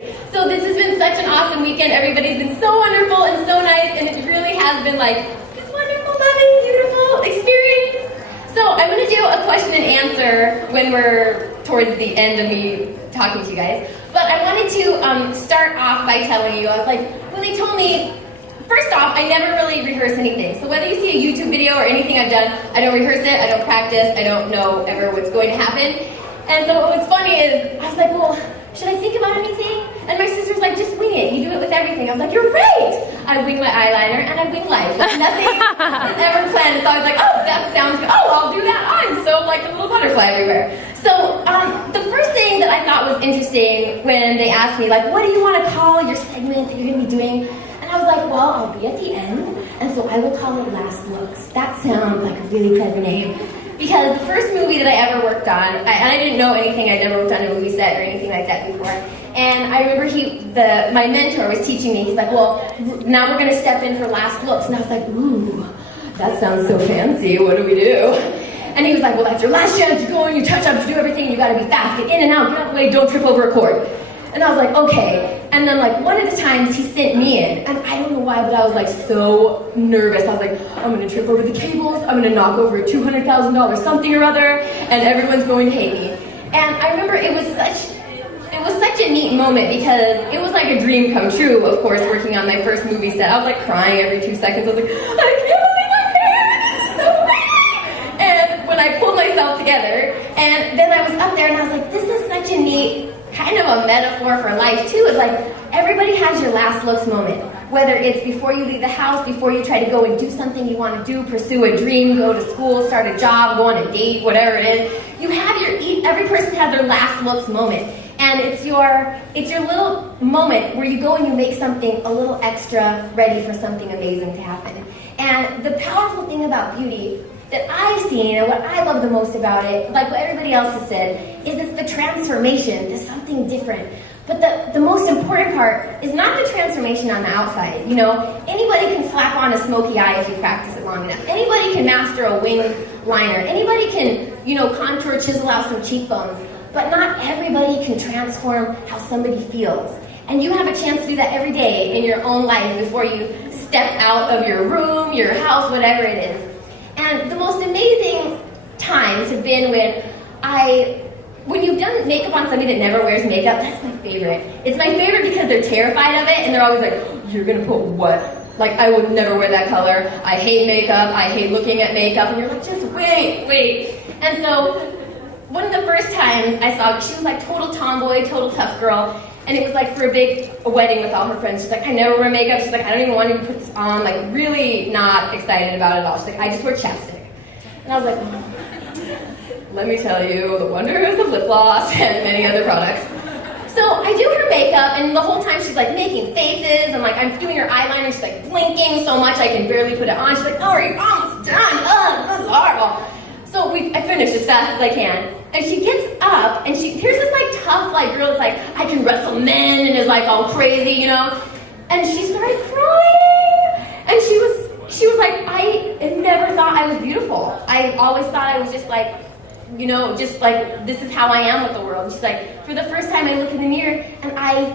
So this has been such an awesome weekend. Everybody's been so wonderful and so nice, and it really has been like this wonderful, loving, beautiful experience. So I'm going to do a question and answer when we're towards the end of me talking to you guys. But I wanted to start off by telling you, I was like, when they told me, first off, I never really rehearse anything. So whether you see a YouTube video or anything I've done, I don't rehearse it, I don't practice, I don't know ever what's going to happen. And so what was funny is, I was like, well, should I think about anything? And my sister's like, just wing it. You do it with everything. I was like, you're right. I wing my eyeliner and I wing life. Nothing is ever planned. So I was like, oh, that sounds good. Oh, I'll do that. I'm so like a little butterfly everywhere. So the first thing that I thought was interesting when they asked me, like, what do you want to call your segment that you're going to be doing? And I was like, well, I'll be at the end. And so I will call it Last Looks. That sounds like a really clever name. Because the first movie that I ever worked on, and I didn't know anything, I'd never worked on a movie set or anything like that before. And I remember my mentor was teaching me, he's like, well, now we're going to step in for Last Looks. And I was like, ooh, that sounds so fancy, what do we do? And he was like, well, that's your last chance, you go in, you touch up, you do everything, you got to be fast, get in and out, get out of the way, don't trip over a cord. And I was like, okay. And then like one of the times he sent me in, and I don't know why, but I was like so nervous. I was like, I'm gonna trip over the cables, I'm gonna knock over a $200,000 something or other, and everyone's going to hate me. And I remember it was such a neat moment because it was like a dream come true, of course, working on my first movie set. I was like crying every 2 seconds. I was like, I can't believe I'm here, this is so great! And when I pulled myself together, and then I was up there and I was like, this is such a neat kind of a metaphor for life too. It's like everybody has your last looks moment, whether it's before you leave the house, before you try to go and do something you want to do, pursue a dream, go to school, start a job, go on a date, whatever it is. You have every person has their last looks moment, and it's your little moment where you go and you make something a little extra ready for something amazing to happen. And the powerful thing about beauty that I've seen, and what I love the most about it, like what everybody else has said, is it's the transformation to something different. But the most important part is not the transformation on the outside. You know, anybody can slap on a smoky eye if you practice it long enough. Anybody can master a wing liner. Anybody can, contour, chisel out some cheekbones. But not everybody can transform how somebody feels. And you have a chance to do that every day in your own life before you step out of your room, your house, whatever it is. And the most amazing times have been when you've done makeup on somebody that never wears makeup. That's my favorite. It's my favorite because they're terrified of it, and they're always like, you're gonna put what? Like, I would never wear that color. I hate makeup. I hate looking at makeup. And you're like, just wait. And so one of the first times I saw her, she was like total tomboy, total tough girl. And it was like for a big wedding with all her friends. She's like, I never wear makeup. She's like, I don't even want to put this on. Like, really not excited about it at all. She's like, I just wear chapstick. And I was like, let me tell you the wonders of lip gloss and many other products. So I do her makeup, and the whole time she's like making faces, and like I'm doing her eyeliner. She's like blinking so much I can barely put it on. She's like, oh, are you almost done? This is horrible. So I finish as fast as I can. And she gets up, and here's this like tough like girl that's like, I can wrestle men, and is like all crazy, And she started crying, and she was like, I never thought I was beautiful. I always thought I was just like, just like this is how I am with the world. And she's like, for the first time I look in the mirror, and I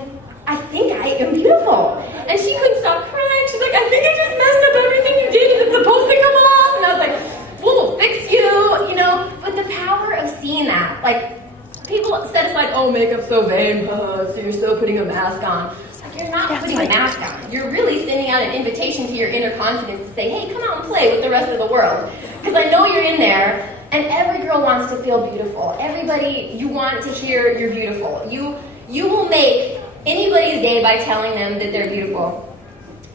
think I am beautiful. And she couldn't stop crying. She's like, I think I just messed up everything you did. It's supposed to come off. And I was like, we'll fix you, But the power of seeing that, like, people said it's like, oh, makeup's so vain, so you're still putting a mask on. Like, you're not putting a mask on. You're really sending out an invitation to your inner confidence to say, hey, come out and play with the rest of the world. Because I know you're in there, and every girl wants to feel beautiful. Everybody, you want to hear you're beautiful. You will make anybody's day by telling them that they're beautiful.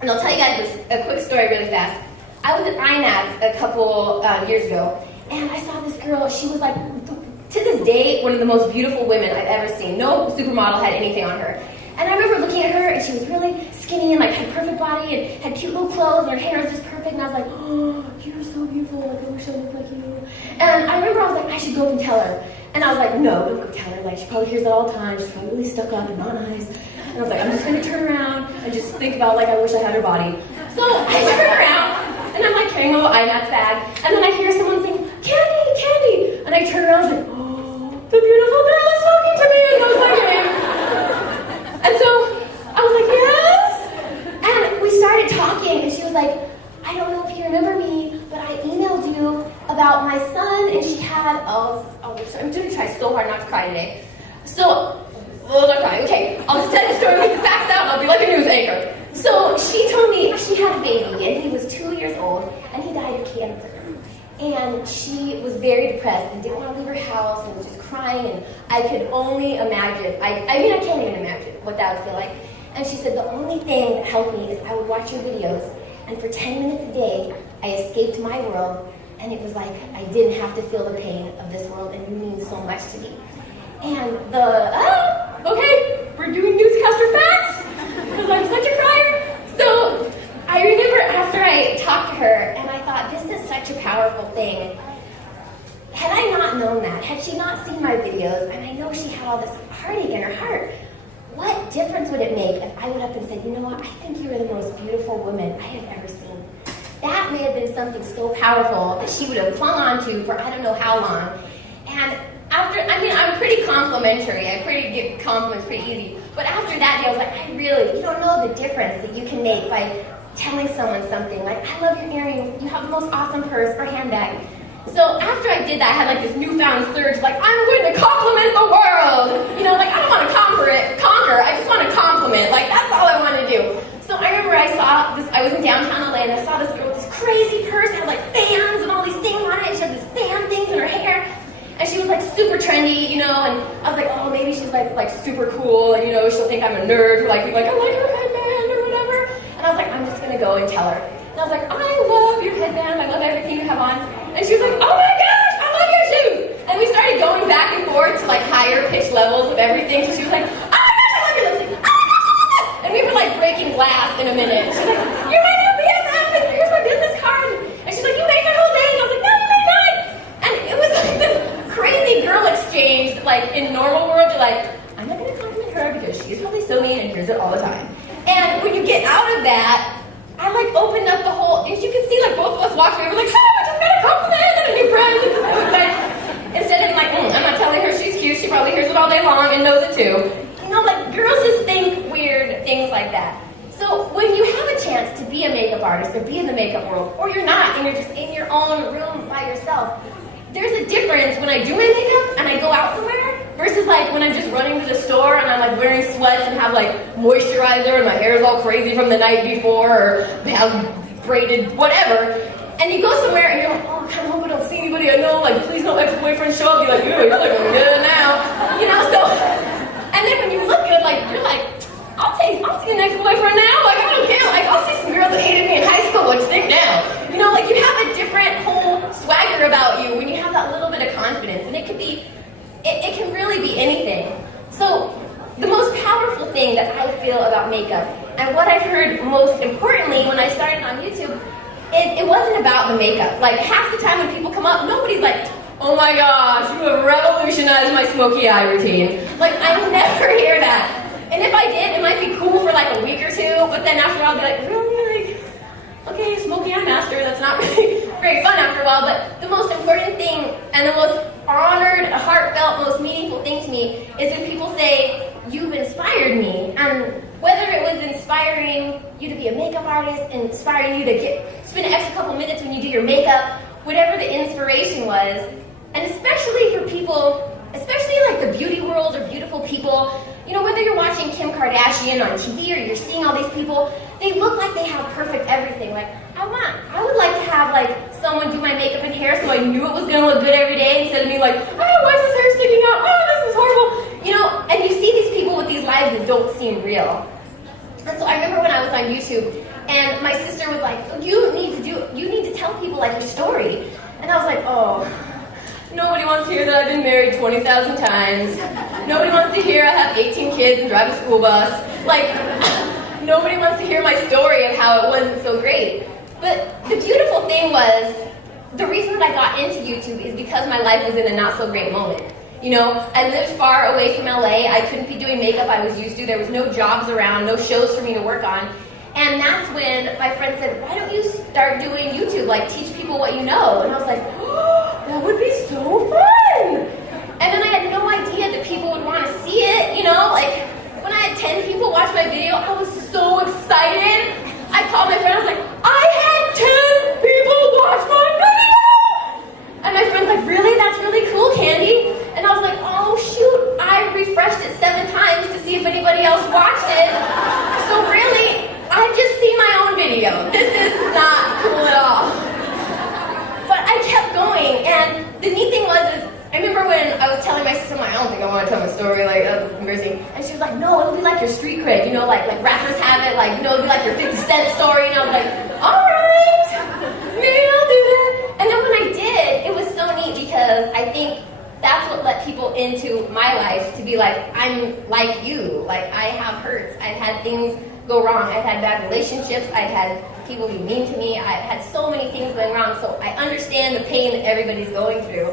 And I'll tell you guys a quick story really fast. I was at INATS a couple years ago, and I saw this girl. She was like, to this day, one of the most beautiful women I've ever seen. No supermodel had anything on her. And I remember looking at her, and she was really skinny and like had a perfect body and had cute little clothes, and her hair was just perfect. And I was like, oh, you're so beautiful. Like, I wish I looked like you. And I remember I was like, I should go and tell her. And I was like, no, don't go tell her. Like, she probably hears it all the time. She's probably really stuck up and not nice. And I was like, I'm just going to turn around and just think about, like, I wish I had her body. So I turn around, and I'm, like, carrying a little IMAX bag. And then I hear someone saying, Kandee! And I turn around and I was like, oh, the beautiful girl is talking to me. And that was my name. And so like, I don't know if you remember me, but I emailed you about my son, and she had, I'm going to try so hard not to cry today. So, not crying, okay, I'll just tell you the story with the facts out, and I'll be like a news anchor. So she told me she had a baby, and he was 2 years old, and he died of cancer. And she was very depressed and didn't want to leave her house and was just crying, and I could only imagine, I can't even imagine what that would feel like. And she said, the only thing that helped me is I would watch your videos, and for 10 minutes a day, I escaped my world, and it was like I didn't have to feel the pain of this world, and you mean so much to me. And okay, we're doing newscaster facts, because I'm such a crier. So I remember after I talked to her, and I thought, this is such a powerful thing. Had I not known that, had she not seen my videos, and I know she had all this heartache in her heart, what difference would it make if I went up and said, you know what, I think you are the most beautiful woman I have ever seen. That may have been something so powerful that she would have clung on to for I don't know how long. And I'm pretty complimentary. I get compliments pretty easy. But after that day, I was like, you don't know the difference that you can make by telling someone something. Like, I love your earrings. You have the most awesome purse or handbag. So after I did that, I had like this newfound surge, like, I'm going to compliment the world. Like, I don't want to conquer, I just want to compliment. Like, that's all I want to do. So I remember I was in downtown LA, and I saw this girl with this crazy purse, and had like fans and all these things on it, and she had this fan things in her hair. And she was like super trendy, and I was like, oh, maybe she's like super cool, and she'll think I'm a nerd, like, I like her headband or whatever. And I was like, I'm just gonna go and tell her. And I was like, I love your headband, I love everything you have on. And she was like, oh my gosh, I love your shoes. And we started going back and forth to like higher pitch levels of everything. So she was like, oh my gosh, I love your lipstick. Oh my gosh, I love it. And we were like breaking glass in a minute. She's like, you're my new BFF, and here's my business card. And she's like, you made my whole day. And I was like, no, you made mine. And it was like this crazy girl exchange. Like in normal world, you're like, I'm not gonna compliment her because she's probably so mean and hears it all the time. And when you get out of that, I like opened up the whole, as you can see, like both of us walked away, we were like, I just got a compliment and a new friend. Instead of like, I'm not telling her she's cute, she probably hears it all day long and knows it too. Like girls just think weird things like that. So when you have a chance to be a makeup artist or be in the makeup world, or you're not and you're just in your own room by yourself, there's a difference when I do my makeup and I go out somewhere versus like when I'm just running to the store and I'm like wearing sweats and have like moisturizer and my hair is all crazy from the night before or have braided whatever. And you go somewhere and you're like, oh, I kind of hope I don't see anybody I know. Like, please no ex-boyfriend show up. Be like, you're looking good now. So, and then when you look good, like, you're like, I'll see an ex-boyfriend now. Like, I don't care. Like, I'll see some girls that hated me in high school. Like, stick down. Like you have a different whole swagger about you when you have that little bit of confidence. And it can really be anything. So the most powerful thing that I feel about makeup, and what I've heard most importantly when I started on YouTube, is it wasn't about the makeup. Like half the time when people come up, nobody's like, oh my gosh, you have revolutionized my smoky eye routine. Like I never hear that. And if I did, it might be cool for like a week or two, but then after I'll be like, really? Okay, smoky eye master, that's not really very fun after a while, but the most important thing and the most honored, heartfelt, most meaningful thing to me is when people say, you've inspired me. And whether it was inspiring you to be a makeup artist, inspiring you to spend an extra couple minutes when you do your makeup, whatever the inspiration was, and especially for people, especially like the beauty world or beautiful people, whether you're watching Kim Kardashian on TV or you're seeing all these people, they look like they have perfect everything. Like, I would like to have like someone do my makeup and hair so I knew it was gonna look good every day instead of me like, oh, why is this hair sticking out? Oh, this is horrible. And you see these people with these lives that don't seem real. And so I remember when I was on YouTube and my sister was like, you need to tell people like your story. And I was like, oh, nobody wants to hear that I've been married 20,000 times. Nobody wants to hear I have 18 kids and drive a school bus. Like, nobody wants to hear my story of how it wasn't so great. But the beautiful thing was, the reason that I got into YouTube is because my life was in a not so great moment. I lived far away from LA. I couldn't be doing makeup I was used to. There was no jobs around, no shows for me to work on. And that's when my friend said, why don't you start doing YouTube? Like, teach people what you know. And I was like, oh, that would be so fun. And then I had no idea that people would want to see it, Like, when I had 10 people watch my video, I was so excited. I called my friend, I was like, I the neat thing is, I remember when I was telling my sister, I don't think I want to tell my story, like, that was embarrassing. And she was like, no, it'll be like your street cred, you know, like rappers have it, like, you know, it'll be like your 50 Cent story. And I was like, all right, maybe I'll do that. And then when I did, it was so neat because I think that's what let people into my life to be like, I'm like you. Like, I have hurts. I've had things go wrong. I've had bad relationships. I've had people be mean to me. I've had so many things going wrong. So I understand the pain that everybody's going through.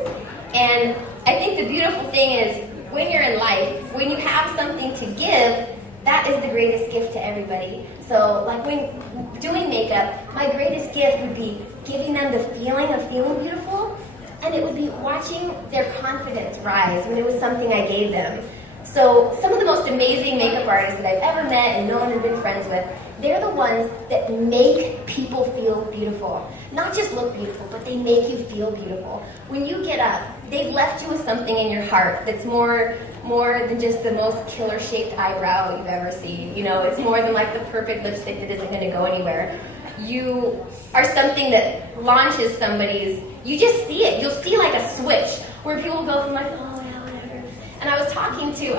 And I think the beautiful thing is when you're in life, when you have something to give, that is the greatest gift to everybody. So like when doing makeup, my greatest gift would be giving them the feeling of feeling beautiful, and it would be watching their confidence rise when it was something I gave them. So some of the most amazing makeup artists that I've ever met and known and been friends with, they're the ones that make people feel beautiful. Not just look beautiful, but they make you feel beautiful. When you get up, they've left you with something in your heart that's more than just the most killer-shaped eyebrow you've ever seen. You know, it's more than like the perfect lipstick that isn't going to go anywhere. You are something that launches somebody's, you just see it. You'll see like a switch where people go from like, oh yeah, whatever. And I was talking to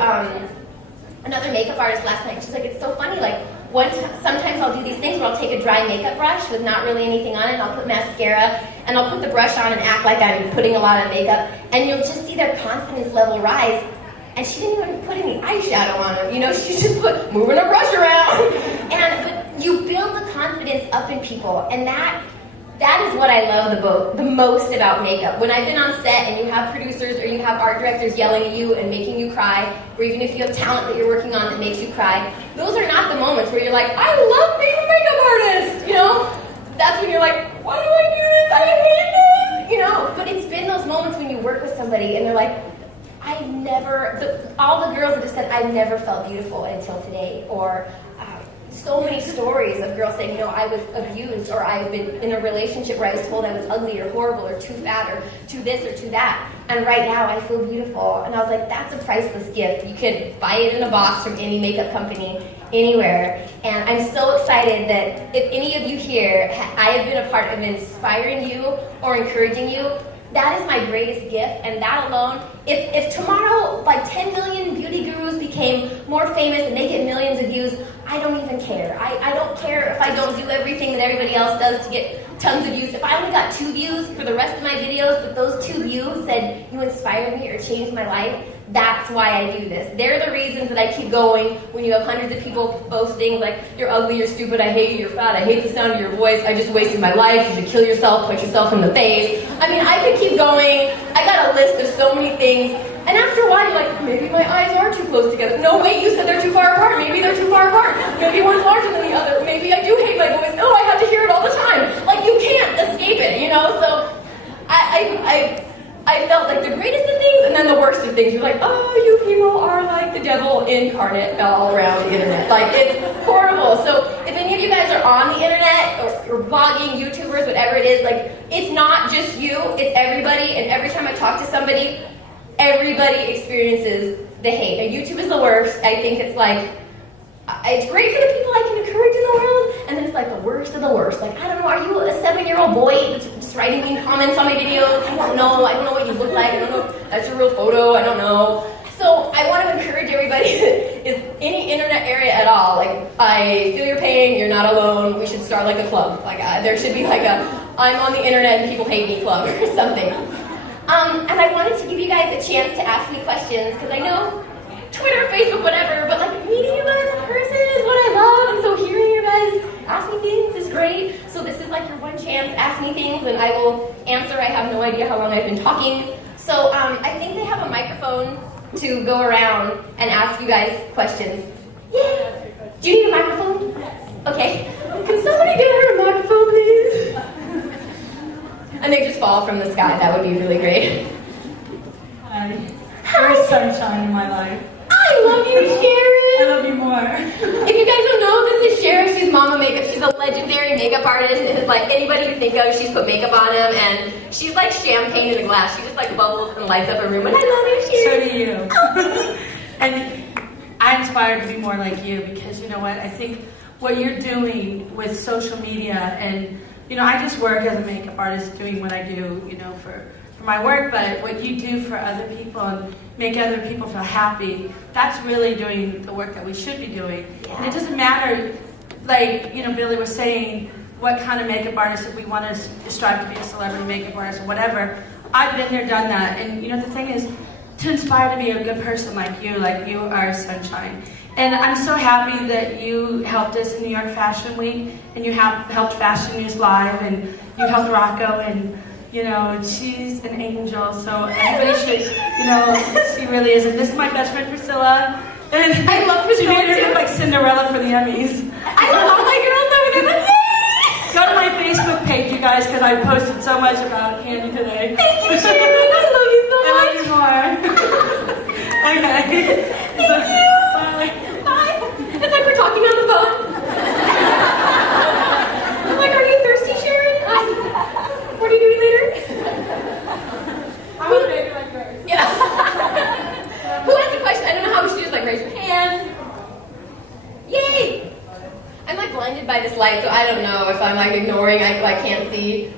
another makeup artist last night. She's like, it's so funny, like, sometimes I'll do these things where I'll take a dry makeup brush with not really anything on it, and I'll put mascara, and I'll put the brush on and act like I'm putting a lot of makeup, and you'll just see their confidence level rise. And she didn't even put any eyeshadow on them, you know, she just put moving a brush around. But you build the confidence up in people, and that is what I love the most about makeup. When I've been on set and you have producers or you have art directors yelling at you and making you cry, or even if you have talent that you're working on that makes you cry, those are not the moments where you're like, I love being a makeup artist, you know? That's when you're like, why do I do this? I hate this, you know? But it's been those moments when you work with somebody and they're like, all the girls that have said, I never felt beautiful until today, or so many stories of girls saying, you know, I was abused, or I've been in a relationship where I was told I was ugly or horrible or too fat or too this or too that, and right now I feel beautiful. And I was like, that's a priceless gift. You can buy it in a box from any makeup company, anywhere. And I'm so excited that if any of you here, I have been a part of inspiring you or encouraging you. That is my greatest gift, and that alone, if tomorrow like 10 million beauty gurus became more famous and they get millions of views, I don't even care. I don't care if I don't do everything that everybody else does to get tons of views. If I only got 2 views for the rest of my videos, but those 2 views said you inspired me or changed my life, that's why I do this. They're the reasons that I keep going when you have hundreds of people post things like, you're ugly, you're stupid, I hate you, you're fat, I hate the sound of your voice, I just wasted my life, you should kill yourself, punch yourself in the face. I mean, I could keep going. I got a list of so many things. And after a while, you're like, maybe my eyes are too close together. No, wait, you said they're too far apart. Maybe they're too far apart. Maybe one's larger than the other. Maybe I do hate my voice. No, I have to hear it all the time. Like, you can't escape it, you know? So I felt like the greatest of things and then the worst of things. You're like, oh, you people are like the devil incarnate all around the internet. Like, it's horrible. So if any of you guys are on the internet or blogging, YouTubers, whatever it is, like, it's not just you, it's everybody. And every time I talk to somebody, everybody experiences the hate. And YouTube is the worst. I think it's like, it's great for the people I can encourage in the world, and then it's like the worst of the worst. Like, I don't know, are you a 7-year-old boy that's just writing mean comments on my videos? I don't know what you look like. I don't know if that's your real photo. I don't know. So I want to encourage everybody that is any internet area at all. Like, I feel your pain. You're not alone. We should start like a club. Like, there should be like a I'm on the internet and people hate me club or something. And I wanted to give you guys a chance to ask me questions, because I know Twitter, Facebook, whatever, but like meeting you guys in person is what I love, and so hearing you guys ask me things is great. So this is like your one chance, ask me things, and I will answer. I have no idea how long I've been talking. So I think they have a microphone to go around and ask you guys questions. Yay! Do you need a microphone? Yes. Okay. Can somebody get her a microphone, please? And they just fall from the sky. That would be really great. Hi. Hi. You're sunshine in my life. I love you, Sharon. I love you more. If you guys don't know, this is Sharon. She's Mama Makeup. She's a legendary makeup artist. It's like anybody you think of, she's put makeup on them, and she's like champagne in a glass. She just like bubbles and lights up a room. And I love you, Sharon. So do you. And I aspire to be more like you, because you know what? I think what you're doing with social media, and you know, I just work as a makeup artist doing what I do, you know, for for my work, but what you do for other people and make other people feel happy, that's really doing the work that we should be doing. Yeah. And it doesn't matter, like, Billy was saying, what kind of makeup artist, if we want to strive to be a celebrity makeup artist or whatever. I've been there, done that. And the thing is, to inspire to be a good person like you are sunshine. And I'm so happy that you helped us in New York Fashion Week, and you helped Fashion News Live, and you helped Rocco, and she's an angel, so everybody should, she really is. And this is my best friend Priscilla, and I love she made her look like Cinderella for the Emmys. I love all my girls over there. Go to my Facebook page, you guys, because I posted so much about Kandee today. Thank you, Sharon. I love you so much. I love you more. Okay. Thank you. Bye. It's like we're talking on the phone. I'm like, are you thirsty, Sharon? What are you doing later? I want to make it like yours. Yeah. Who has a question? I don't know how we should just raise your hand. Yay! I'm blinded by this light, so I don't know if I'm ignoring. I can't see.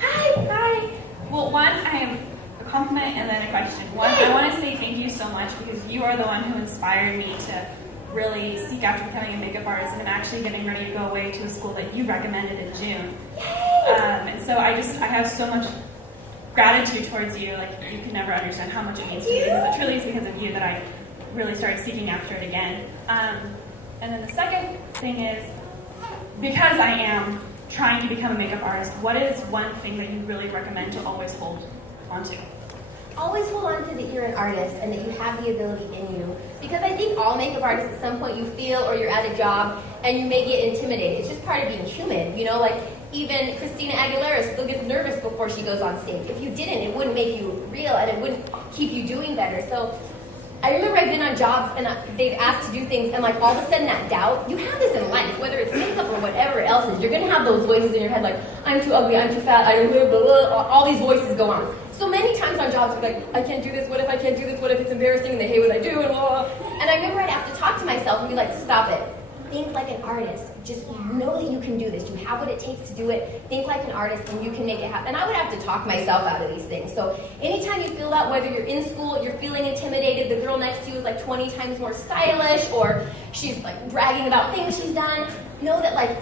Hi. Well, one, I have a compliment and then a question. One, I want to say thank you so much because you are the one who inspired me to really seek after becoming a makeup artist, and I'm actually getting ready to go away to a school that you recommended in June. And so I have so much gratitude towards you. You can never understand how much it means to me, because it truly is because of you that I really started seeking after it again. And then the second thing is, because I am trying to become a makeup artist, what is one thing that you really recommend to always hold onto? Always hold on to that you're an artist and that you have the ability in you. Because I think all makeup artists at some point you feel, or you're at a job and you may get intimidated. It's just part of being human, even Christina Aguilera still gets nervous before she goes on stage. If you didn't, it wouldn't make you real and it wouldn't keep you doing better. So I remember I've been on jobs and they've asked to do things, and all of a sudden that doubt, you have this in life, whether it's makeup or whatever else is, you're going to have those voices in your head I'm too ugly, I'm too fat, I blah, blah, blah, all these voices go on. So many times on jobs, you're I can't do this, what if I can't do this, what if it's embarrassing and they hate what I do, and blah, blah. And I remember I'd have to talk to myself and be stop it. Think like an artist. Just know that you can do this. You have what it takes to do it. Think like an artist and you can make it happen. And I would have to talk myself out of these things. So anytime you feel that, whether you're in school, you're feeling intimidated, the girl next to you is 20 times more stylish, or she's bragging about things she's done, know that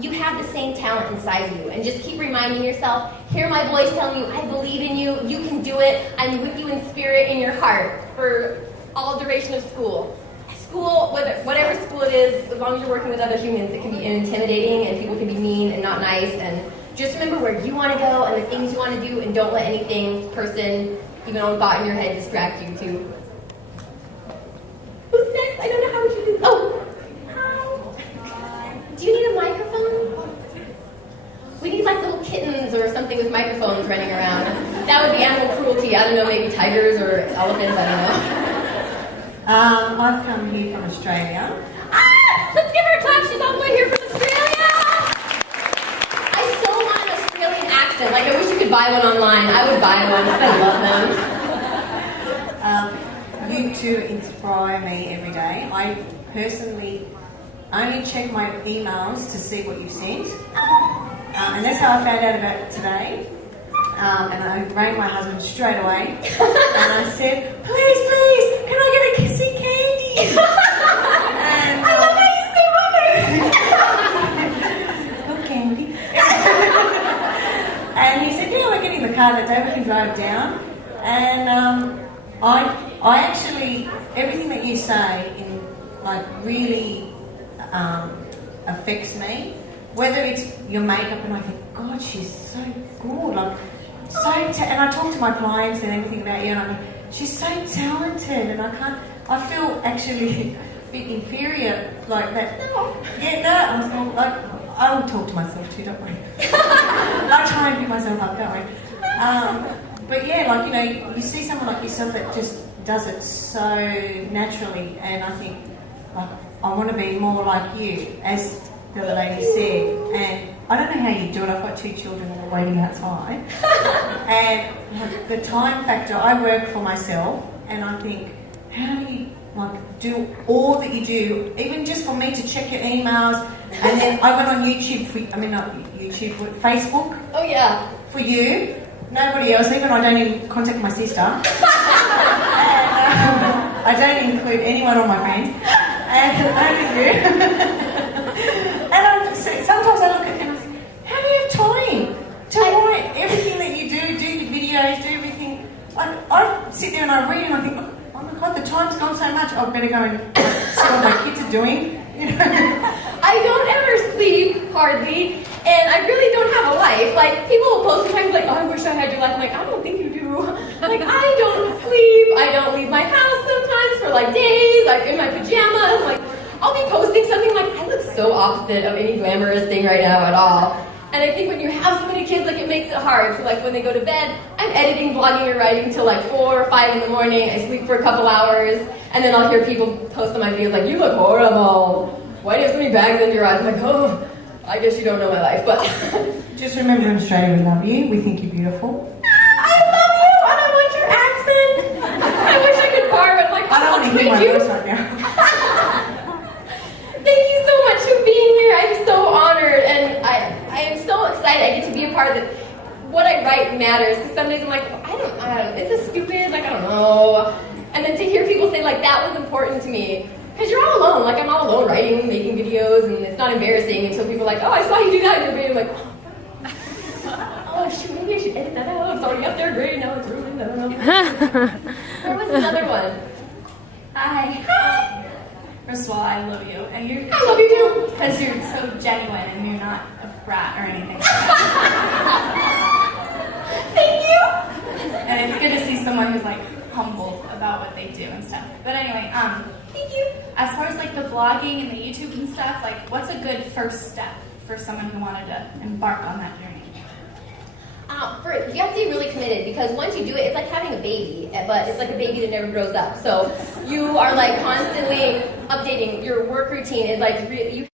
you have the same talent inside of you, and just keep reminding yourself, hear my voice telling you, I believe in you, you can do it, I'm with you in spirit, in your heart, for all duration of school. School, whatever school it is, as long as you're working with other humans, it can be intimidating, and people can be mean and not nice, and just remember where you want to go and the things you want to do, and don't let anything, person, even a thought in your head distract you too. Who's next? I don't know how we should do this. Oh! Hi. Do you need a microphone? We need little kittens or something with microphones running around. That would be animal cruelty. I don't know, maybe tigers or elephants, I don't know. I've come here from Australia. Let's give her a clap. She's all the way here from Australia. I so want an Australian accent. I wish you could buy one online. I would buy one because I love them. You two inspire me every day. I personally only check my emails to see what you've sent. And that's how I found out about it today. And I rang my husband straight away. And I said, please, can I get a kissy Kandee? And, I love how you say mother. Oh, Kandee. And he said, yeah, we're getting the car that day, we can drive down. And I actually, everything that you say really affects me. Whether it's your makeup, and I think, God, she's so good. And I talk to my clients and everything about you, and I go, she's so talented, and I feel actually a bit inferior like that. No. Yeah, no, I will talk to myself too, don't worry. I try and pick myself up, don't worry. But yeah, you see someone like yourself that just does it so naturally, and I think, I want to be more like you, as the other lady said, and I don't know how you do it. I've got 2 children that are waiting outside. And the time factor, I work for myself, and I think, how do you do all that you do, even just for me to check your emails, and then I went on YouTube, Facebook. Oh yeah. For you, Nobody else, even I don't even contact my sister. And, I don't include anyone on my friends. And only you. And sometimes I look at it and I think, how do you have time to write everything that you do your videos, do everything? Like, I sit there and I read and I think, oh my God, the time's gone so much, I better go and see what my kids are doing. You know? I don't ever sleep, hardly, and I really don't have a life. Like, people will post sometimes like, oh, I wish I had your life. I'm like, I don't think you do. Like, I don't sleep. I don't leave my house sometimes for like days, like in my pajamas. Like, I'll be posting something like, I look so opposite of any glamorous thing right now at all. And I think when you have so many kids, like, it makes it hard. So like when they go to bed, I'm editing, vlogging, or writing till like 4 or 5 in the morning. I sleep for a couple hours, and then I'll hear people post on my videos like, you look horrible. Why do you have so many bags under your eyes? I'm like, oh, I guess you don't know my life, but... Just remember, in Australia, we love you. We think you're beautiful. I love you, and I want your accent. I wish I could borrow it. Like, I don't want to hear my voice right now. Thank you so much for being here. I'm so honored, and I am so excited I get to be a part of what I write matters. Because some days I'm like, I don't, is this stupid? Like, I don't know. And then to hear people say, like, that was important to me. Because you're all alone. Like, I'm all alone writing, making videos, and it's not embarrassing until people are like, oh, I saw you do that in your video. I'm like, oh, shoot, maybe I should edit that out. It's already up there. Great, now it's ruined. I don't know. There was another one. Hi. First of all, I love you. And you're I love you too. because you're so genuine and you're not a brat or anything. Thank you. And it's good to see someone who's like humble about what they do and stuff. But anyway, Thank you. as far as like the vlogging and the YouTube and stuff, like what's a good first step for someone who wanted to embark on that journey? You have to be really committed, because once you do it, it's like having a baby, but it's like a baby that never grows up. So you are like constantly updating. Your work routine is like you